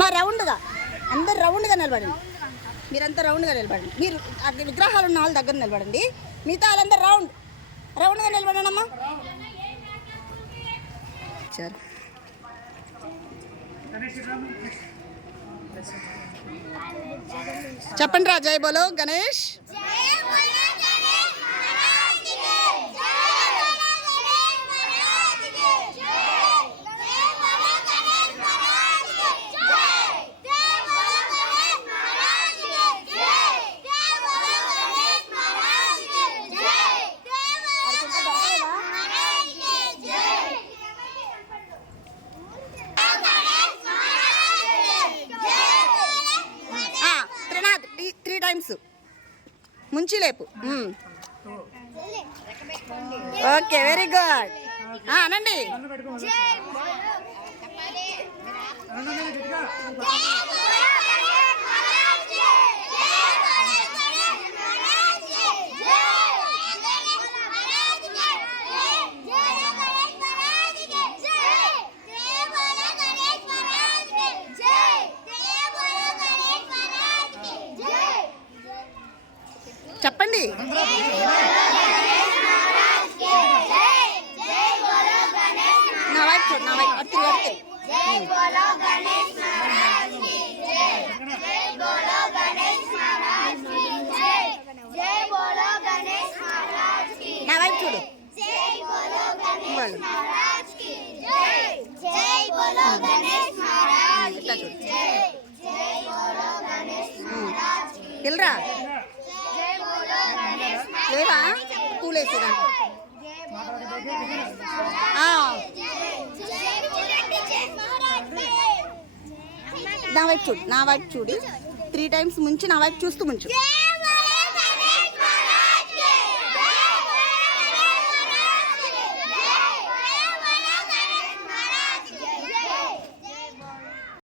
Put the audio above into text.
మా రౌండ్గా అందరు రౌండ్గా నిలబడండి. మీరంతా రౌండ్గా నిలబడండి. మీరు అక్కడ విగ్రహాలు ఉన్న వాళ్ళ దగ్గర నిలబడండి. మిగతా వాళ్ళందరూ రౌండ్గా నిలబడండి అమ్మా. సరే చెప్పండి రా. జై బోలో గణేష్. త్రీ టైమ్స్ ముంచి లేపు. Okay, very good. అనండి. చెప్పండి. నా వైపు చూడు, నా వైపు అత్తి వరకు. నా వైపు చూడు. ఇట్లా చూడు. వెళ్ళరా లేవా పూలేసేదా? నా వైపు చూడు, నా వైపు చూడు. 3 టైమ్స్ ముంచి నా వైపు చూస్తూ ముంచు.